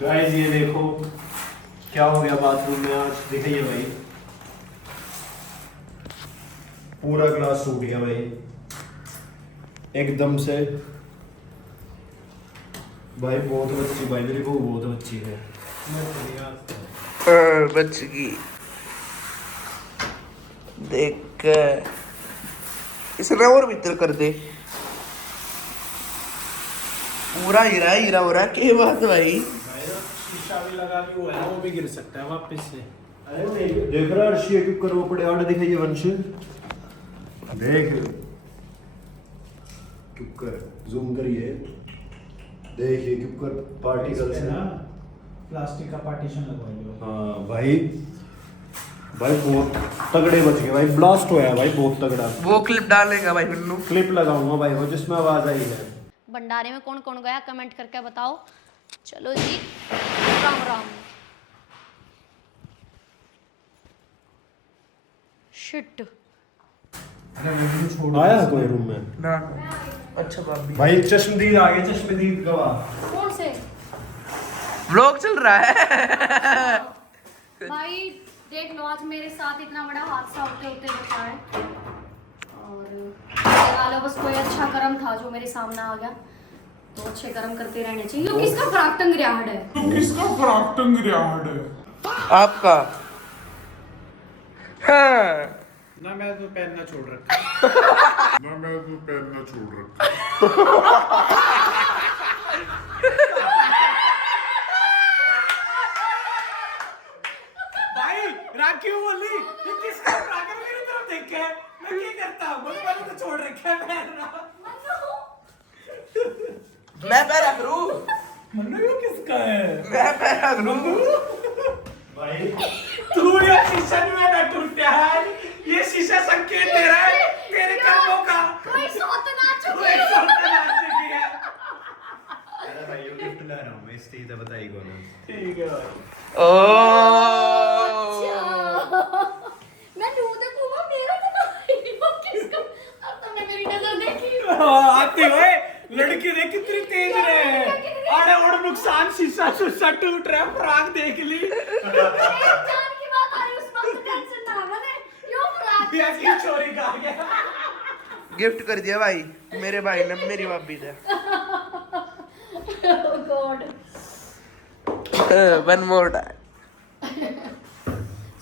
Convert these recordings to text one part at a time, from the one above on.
Guys ये देखो क्या हो गया बाथरूम में आज, दिखाइए भाई। पूरा ग्लास टूट गया भाई एकदम से। भाई बहुत बच्ची, भाई मेरी बहू बहुत बच्ची है। बच गई देख कर इसने और भीतर कर दे। पूरा हीरा हीरा हो रहा है। क्या बात भाई? शीशा भी लगा के हुआ है, वो भी गिर सकता है वापस से। अरे नहीं देख रहा अर्शी क्यों करो पड़े आड़ दिखाइए वंश देख कुकर जूम करिए, देखिए कुकर पार्टिकल्स है ना, प्लास्टिक का पार्टीशन लगवाइए। हाँ भाई भाई बहुत तगड़े बच गए भाई, ब्लास्ट हुआ है भाई बहुत तगड़ा। वो क्लिप डालेगा भाई मन्नू। क्लिप लगाऊंगा भाई वो जिसमें आवाज आई है। भंडारे में कौन कौन गया कमेंट करके बताओ। चलो जी राम राम। शिट आया है कोई रूम में? ना अच्छा भाभी भाई चश्मदीद आ गए, चश्मदीद गवाह। कौन से व्लॉग चल रहा है। भाई देख लो आज मेरे साथ इतना बड़ा हादसा होते होते बचा है और लगा लो बस कोई अच्छा कर्म था जो मेरे सामने आ गया, तो अच्छे कर्म करते रहने चाहिए। यो किसका फराक टंगरियाहट है? किसका फराक टंगरियाहट है? आपका हाँ। ना मैं तो पहनना छोड़ रखा। भाई राग क्यों बोली? ये किसका फराक है? मेरी तरफ देख के मैं क्या करता? मैंने तो छोड़ रखा है पहनना। मैं पैरा करूं? मन्नू ये किसका है? मैं पैरा करूं? भाई तू ये शीशा नहीं मैं टूटा है। ये शीशा संकेत दे रहा है तेरे कर्मों का। कोई सोत ना तू चुके। एक सौता नाच चुकी है। अरे भाई ये गिफ्ट ला रहा हूं मैं, इस चीज बताई कौन है? ठीक है भाई। मैं नू देखूंगा मेरा तो नहीं, वो किसका? अब तुमने मेरी नजर देखी। आती हुए लड़की देख कितनी तेज है। अरे और नुकसान शीशा शीशा टूट रहा है, फराक देख ली। जान की बात आ रही उस वक्त टेंशन ना बने। यो फराक ये की चोरी का गया। गिफ्ट कर दिया भाई मेरे भाई ने मेरी भाभी ने। Oh God. One more time.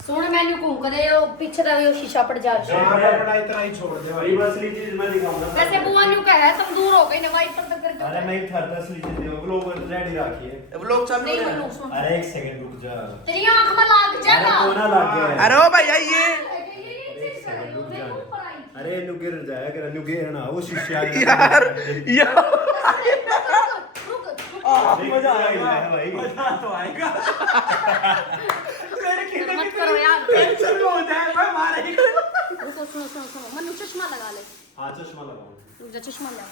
सुन मैंने को कदे वो पीछे दा वो शीशा पड़ जा। बड़ा इतना ही छोड़ दे भाई। भाई असली चीज मैं दिखाऊंगा। वैसे बुआ न्यू कह है तुम दूर हो गए ना भाई तब तक करके। अरे मैं था असली चीज दियो, लोग रेडी रखिए। व्लॉग चालू नहीं है। मनु सुन। अरे एक सेकंड रुक जा। तेरी आंख में लाग अरे जाएगा। कोना लग गया है। अरे ओ भाई आइए अरे नु गिर जाएगा, नु गिर ना वो शीशे आ यार यार। मजा आएगा भाई। मजा तो आएगा। लड़की ने मत करो यार। टेंशन में हो जाए मैं मारे। सुनो सुनो सुनो मनु चश्मा लगा ले। हां चश्मा लगाओ। तू जा चश्मा लगा।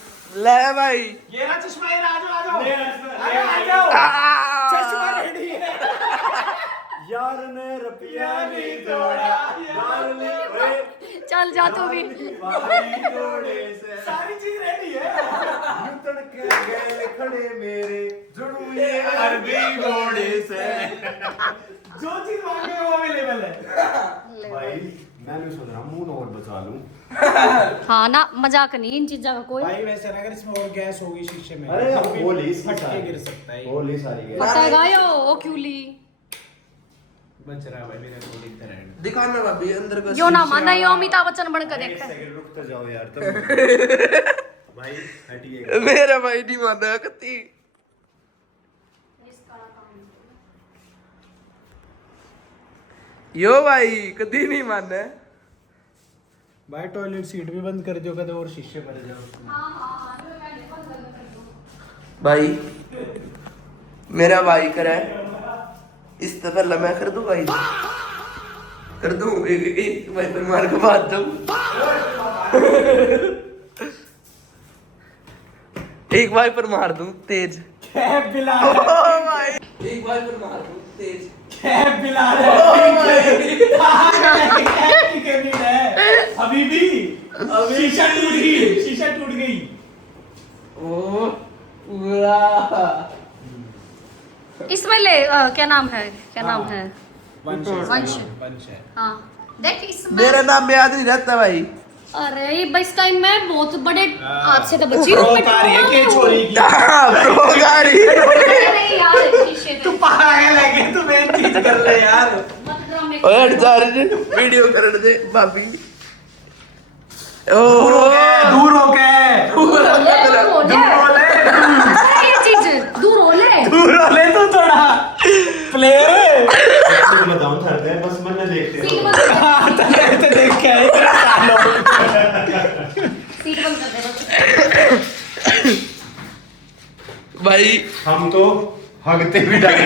ले भाई ये रहा चश्मा, ये रहा, आ जाओ। ले चश्मा, अरे आ ले। जाओ। आ! चश्मा रेडी है। यार ने रुपया नहीं तोड़ा, यार ने ओए चल जा तू भी। भाई तोड़े से सारी चीज रेडी है। युतन के गए खड़े मेरे जुड़ू ये अरबी घोड़े से। जो चीज मांगे वो अवेलेबल है। भाई मैं भी सोच रहा हूं मुंह और बचा लूं। हाँ ना मजाक नहीं इन चीजों का कोई। भाई वैसे अगर इसमें और गैस होगी शीशे में अरे तो भी होली फट के गिर सकता है। होली सारी गई। बताएगा यो ओ क्यूली। बच रहा है भाई मेरे को दिखता रहेगा। दिखाना भाभी अंदर का यो ना शीशा। माना यो अमिताभ बच्चन बन कर एक देखा है। सेकंड रुक तो जाओ यार तुम। भाई हटिए। मेरा भाई नहीं माना कती। यो भाई कदी नहीं माना। भाई टॉयलेट सीट भी बंद कर दो कदे और शीशे भर जाओ। भाई मेरा भाई करे इस पहले मैं कर दूं भाई, कर दूं एक भाई पर मार के बाद दूं। एक भाई पर मार दूं तेज। कैब बिला ओ रहा भाई एक भाई पर मार दूं तेज। कैब बिला रहा है। कैब की कमी है हबीबी। शीशा टूट गई, शीशा टूट गई। ओ पूरा इसमें ले क्या नाम है वंश वंश। वंश है। हाँ देख इसमें मेरा नाम में याद नहीं रहता भाई। अरे ये इस टाइम में बहुत बड़े आपसे तो बच्ची हूँ मैं। कार है के छोरी की प्रोगारी नहीं यार शीशे तू पे पागल है के तू मेन चीज कर ले यार। मत ड्रामे ओए हट जा रे वीडियो कर दे भाभी। ओ दूर हो गए दूर ये चीज दूर हो ले तो थोड़ा प्लेयर बताऊं था बस मैंने देखते सीट हो बंद कर दे तो देख के आए तेरा सालो। सीट बंद कर दे बस। भाई हम तो हगते भी डाले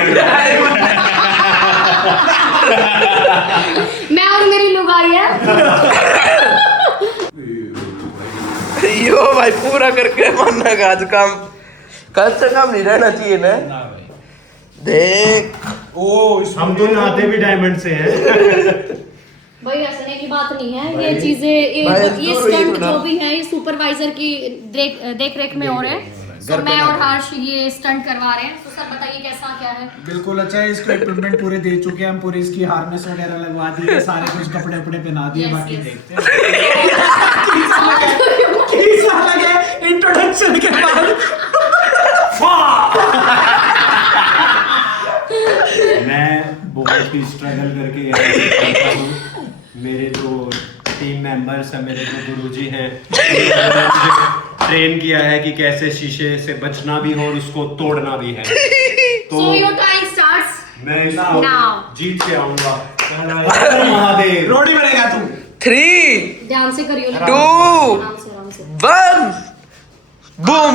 मैं और मेरी लुगाई है। यो भाई पूरा करके मानना का आज काम कल से काम नहीं रहना चाहिए ना। ना भाई देख ओ हम तो नहाते भी डायमंड से हैं। भाई हंसने की बात नहीं है ये चीजें भाई, ये दूर रहिए स्टंट थोड़ा। जो भी है ये सुपरवाइजर की देख रेख में हो रहे हैं। तो मैं और हर्ष ये स्टंट करवा रहे हैं। तो सर बताइए कैसा क्या है। बिल्कुल अच्छा है। इसको इक्विपमेंट पूरे दे चुके हैं हम। पूरी इसकी हार्नेस वगैरह लगवा दिए सारे कुछ कपड़े वपड़े पहना दिए। Yes, बाकी yes. देखते हैं इंट्रोडक्शन के बाद मैं बहुत ही स्ट्रगल करके यहाँ करता हूँ। मेरे जो टीम मेंबर्स हैं, मेरे जो गुरुजी हैं, उन्होंने मुझे ट्रेन किया है कि कैसे शीशे से बचना भी हो और उसको तोड़ना भी है। तो So your time starts मैं इसको now. जीत के आऊंगा। महादेव रोडी बनेगा तू। 3 ध्यान से करियो। 2 आराम से 1 बूम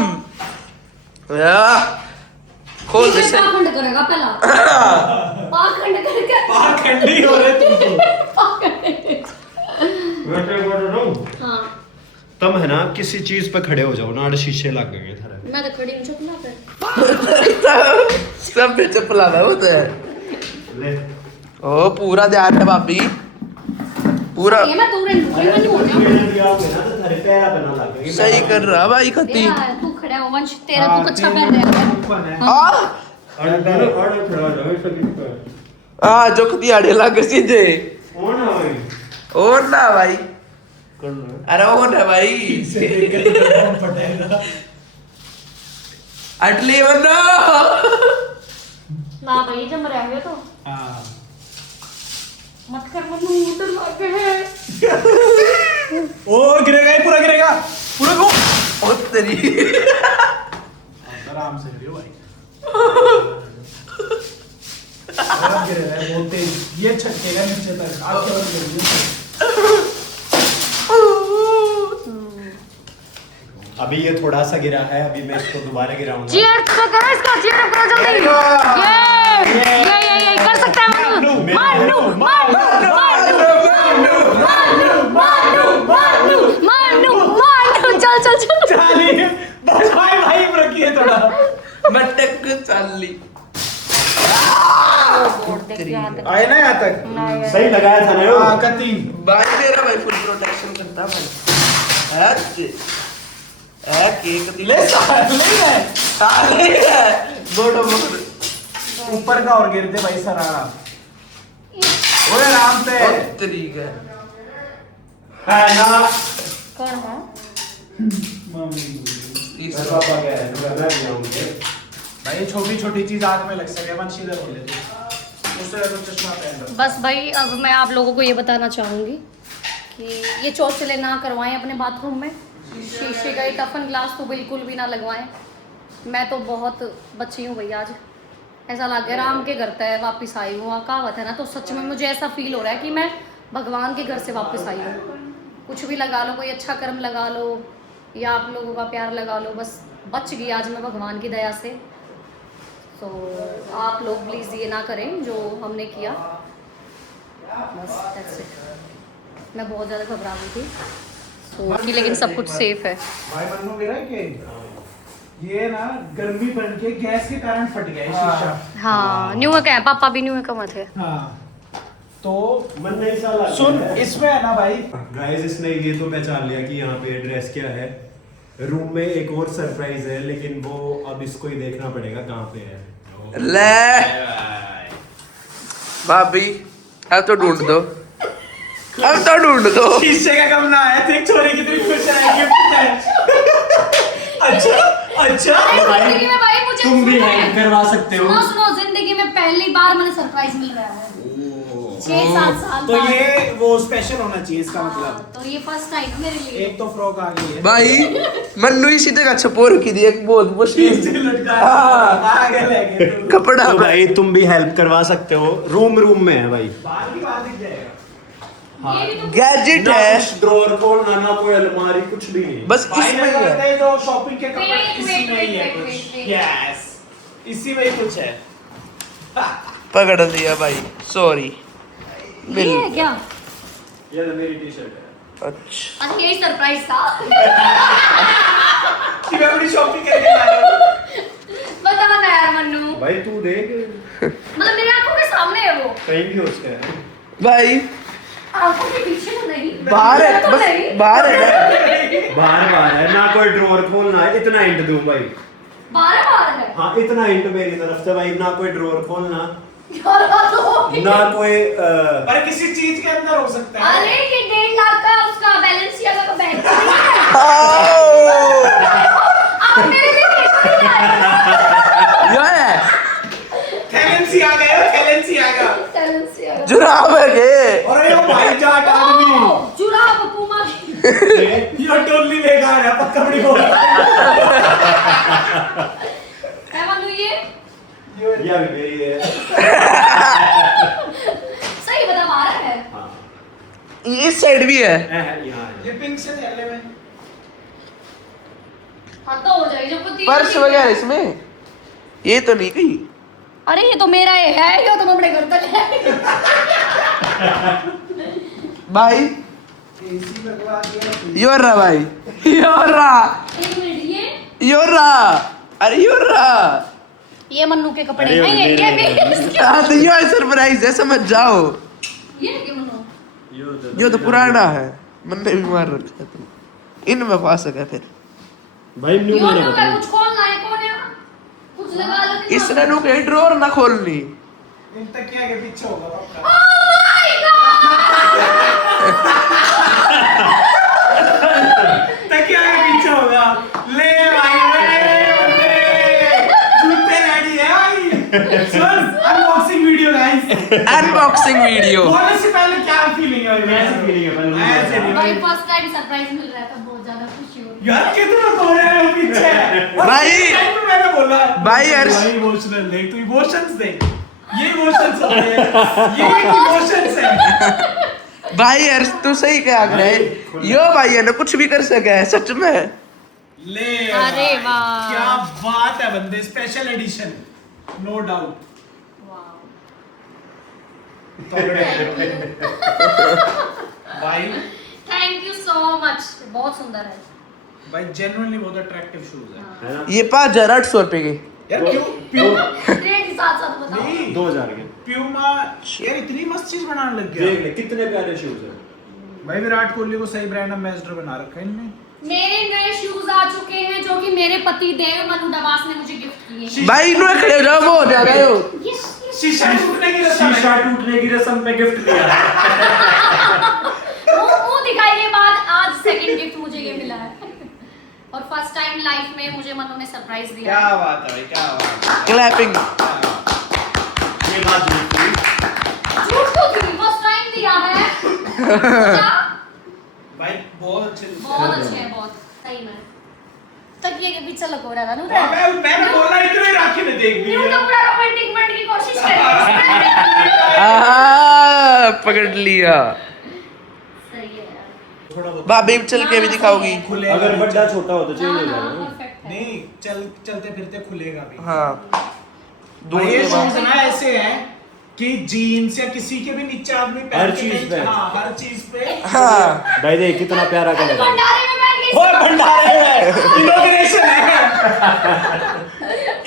खोल दे ये पाखंड करेगा पहला। पाखंड करके पाखंडी हो रहे तुम तो। हाँ तब है ना किसी चीज पे खड़े हो जाओ ना, आड़े शीशे लग गए थारे। मैं तो खड़ी हूँ चुप ना कर। सब पे चपला है वो तो है। ले ओ पूरा ध्यान है भाभी पूरा ये मैं दूर नहीं हो जाऊँ। मैंने भी आओगे ना तो थारे पैरा बना लग गए। सही कर रहा भाई खती तू खड़ा हो वंश तेरा तू अच्छा पहन रहा है। अरे खड़ा हो जाओ सभी पे। आ जो खती आड़े लग सीधे कौन है भाई? और ना भाई कौन है? अरे वो ना भाई पटेगा अटली बनो ना भाई जम रहे हुए तो हाँ मत कर मनु डर लगे है। ओ गिरेगा ये पूरा गिरेगा पूरा को ओ तेरी आराम से गिरो भाई। आराम गिर रहा है बहुत तेज। ये छटकेगा नीचे तक आप केवल गिर अभी ये थोड़ा सा गिरा है, अभी मैं इसको दोबारा गिराऊंगा। चीयर तो करो इसका चीयर करो जल्दी। ये कर सकता है मनु। मानु चल चाली बस भाई भाई रखिए थोड़ा। मटक चाली आए ना यहाँ तक। सही लगाया था ना यो? हाँ कती भाई मेरा भाई फुल प्रोटेक्शन करता भाई है केक ले ले साले बोडो बोड ऊपर का और गिर दे भाई सारा। ओए आराम से तरीका है ना? कौन है? मम्मी इस पापा क्या है? मैं गिराऊंगा। भाई छोटी छोटी चीज आग में लग सके वंशी इधर हो ले उससे तो चश्मा पहन लो। बस भाई अब मैं आप लोगों को ये बताना चाहूँगी कि ये चौचले ना करवाएं अपने बाथरूम में। शीशे का टफन ग्लास तो बिल्कुल भी ना लगवाएं। मैं तो बहुत बच्ची हूँ भैया, आज ऐसा लग गया राम के घर तय वापस आई हूँ। कहावत है ना, तो सच में मुझे ऐसा फील हो रहा है कि मैं भगवान के घर से वापस आई हूँ। कुछ भी लगा लो, कोई अच्छा कर्म लगा लो या आप लोगों का प्यार लगा लो, बस बच गई आज मैं भगवान की दया से। तो आप लोग प्लीज़ ये ना करें जो हमने किया। बस that's it। मैं बहुत ज़्यादा घबरा गई थी कि लेकिन सब कुछ सेफ है। भाई मन्नू मेरा कि ये ना गर्मी बन के गैस के कारण फट गया ये शीशा। हाँ न्यू का है, पापा भी न्यू का मत है। हाँ तो मन नहीं सा लग सुन रहा है। इसमें है ना भाई गाइस इसने ये तो पहचान लिया कि यहाँ पे एड्रेस क्या है। रूम में एक और सरप्राइज है, लेकिन वो अब इसको ही देखना पड़ेगा कहाँ पे है। ले भाभी अब तो ढूंढ दो, अब तो ढूंढ दो। शीशे का कम ना आया थे, छोरी कितनी खुश है गिफ्ट है। अच्छा अच्छा जिंदगी में भाई मुझे तुम भी हेल्प करवा सकते हो। सुनो सुनो, जिंदगी में पहली बार मुझे सरप्राइज मिल रहा है 6-7 साल तो बाद। ये वो स्पेशल होना चाहिए इसका मतलब। तो ये फर्स्ट टाइम मेरे लिए। एक तो फ्रॉक आ गई है भाई मन्नू इसी जगह छपोर की दी एक बहुत मुश्किल आगे लेके तू। कपड़ा तो भाई तुम भी हेल्प करवा सकते हो। रूम में है भाई। बाहर की बात दिख जाएगा। ये भी तो गैजेट ना है, कुछ ड्रॉअर खोलना, ना कोई अलमारी, कुछ भी नहीं। बस भाई इसमें मेरे ही को लगता है। है जो शॉपिंग के कपड़े Wait, इसी wait, में ही है wait, कुछ। wait, wait. यस इसी में ही कुछ है। पकड़ लिया भाई, सॉरी। ये है क्या? ये तो मेरी टी-शर्ट है। अच्छा अच्छा यही सरप्राइज था। कि मैं अपनी शॉपिंग करके लाया हूँ। बता ना यार मन्नू, भाई तू देख, मतलब मेरी आंखों के सामने है वो। कहीं भी हो सकता है। भाई आंखों के पीछे तो नहीं। बाहर है, तो बस नहीं। बाहर है ना। बाहर है ना, कोई ड्रॉअर खोलना है। इतना हिंट दूं भाई? बाहर है। हाँ इतना हिंट मेरी तरफ से भाई। ना कोई ड्रॉअर खोलना, यार बात तो होगी। ना कोई पर किसी चीज के अंदर हो सकता है। अरे ये 1.5 लाख का उसका बैलेंसियागा का बैग था। आप मेरे लिए नहीं आए। ये है थैलेंसी आ गया, थैलेंसी आ गया। बैलेंसियागा। जुराब है के। और ये भाई जाट आदमी। ओह, जुराब पुमा की। ये टोली बेकार है, पक्का बड़ी बोल। क्या मन्नू ये? ये भी मेरी है। सही बता, बाहर है। हाँ ये इस साइड भी है। यहाँ है। ये पिंक से थैले में। हाँ तो हो जाएगी जब कुछ पर्स वगैरह इसमें ये तो नहीं कहीं। अरे ये तो मेरा ये है, ये तो मैं अपने घर तक है। भाई एसी लगवा दिया। योरा भाई, योरा एक मिनट, योरा, अरे योरा। ये मन्नू के कपड़े अरे हैं, ये मेरे- भी इसके- हाँ तो ये सरप्राइज है, समझ जाओ। ये है क्या मन्नू? ये तो पुराना है, मैंने भी मार रखा है। तुम इनमें फंस सका फिर। भाई न्यू यो मैंने तो बताया। कुछ खोलना है, कौन है? कुछ लगा लो दिमाग इसने में। नु के ड्रॉअर ना खोलनी। इन तकिया के पीछे होगा पक्का। Oh my God! तकिया के पीछे होगा। ले भाई ले। जूते रेडी है भाई। सुन unboxing video guys. Unboxing video. बोलने से पहले क्या फीलिंग है भाई? ऐसी feeling है, पहले ऐसे नहीं। भाई फर्स्ट टाइम सरप्राइज मिल रहा था, बहुत ज्यादा खुशी हो रही यार कितना कोरे है वो पीछे। और भाई- इस time पे मैंने बोला भाई हर्ष- भाई इमोशनल देख, तू इमोशंस देख। ये इमोशंस होते हैं, ये इमोशंस है। भाई अर्श तू सही कहा है। यो भाई है ना कुछ भी कर सके है सच में। ले अरे भाई, वाह। क्या बात है बंदे, स्पेशल एडिशन नो डाउट। भाई थैंक यू सो मच, बहुत सुंदर है। भाई जेन्युइनली बहुत अट्रैक्टिव शूज है। है ना? ये 5,800 रुपए के। यार क्यों प्यूमा रेट के साथ साथ बताओ। नहीं 2000 के। प्यूमा यार इतनी मस्त चीज बनाने लग देख गया। ले कितने प्यारे शूज है। भाई विराट कोहली को सही ब्रांड एम्बेसडर बना रखा है इनने। मेरे नए शूज आ चुके हैं जो कि मेरे पति देव मनु डबास ने मुझे गिफ्ट किए हैं। भाई इन्हों खड़े हो जाओ, वो हो जा रहे हो। Yes, yes. शीशा टूटने की रस्म शीशा है। टूटने की रस्म पे गिफ्ट दिया। मुंह दिखाई के बाद आज सेकंड गिफ्ट मुझे ये मिला है। और फर्स्ट टाइम लाइफ में मुझे मनु ने सरप्राइज दिया क्या है। बात है भाई, क्या बात है। क्लैपिंग। ये बात झूठ थी। झूठ तो थी, फर्स्ट टाइम दिया है। क्या? भाई बहुत अच्छे बहुत अच्छे हैं, बहुत सही में। तकिए के पीछे लगा रहा था ना। मैंने बोला इतने राखी ने देख न्यू तो लिया। पूरा रोमांटिक बनने की कोशिश कर रही पकड़ लिया। सही है यार। थोड़ा बहुत भाभी चल के भी दिखाओगी। खुलेगा अगर भी। बड्डा छोटा हो तो चेंज हो हाँ, जाएगा। perfect है। नहीं चलते फिरते खुलेगा भी। हाँ भाई ये दूर शूज ना ऐसे हैं कि जीन्स या किसी के भी नीचे आदमी पहन हर के चीज कहीं- पे। हाँ हर चीज पे। हाँ भाई देख कितना प्यारा कलर है। भंडारे में बैठ गई। और भंडारे में इनॉग्रेशन है।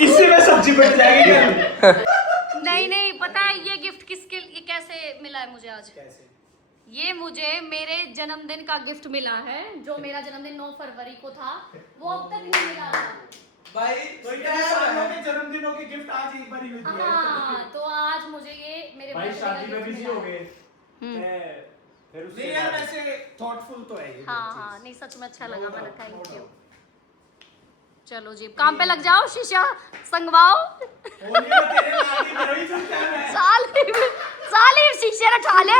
इससे में सब्जी बच जाएगी कल। नहीं नहीं, पता है ये गिफ्ट किसके ये कैसे मिला है मुझे आज? ये मुझे मेरे जन्मदिन का गिफ्ट मिला है, जो मेरा जन्मदिन 9 फरवरी को था, वो अब तक नहीं मिला था। भाई तो इतने सालों के जन्मदिनों के गिफ्ट आज एक बार ही मिलती है। हाँ तो आज मुझे ये मेरे भाई birthday का शादी में gift बिजी मिला हो है। गए फिर उसके नहीं यार बाद- वैसे थॉटफुल तो है ये हाँ चीज़। हाँ नहीं सच में अच्छा लगा मैंने थैंक यू। चलो जी काम पे लग जाओ शीशा संगवाओ होली में तेरे लाड़ी में वही चलता है मैं। साली शीशे रखा ले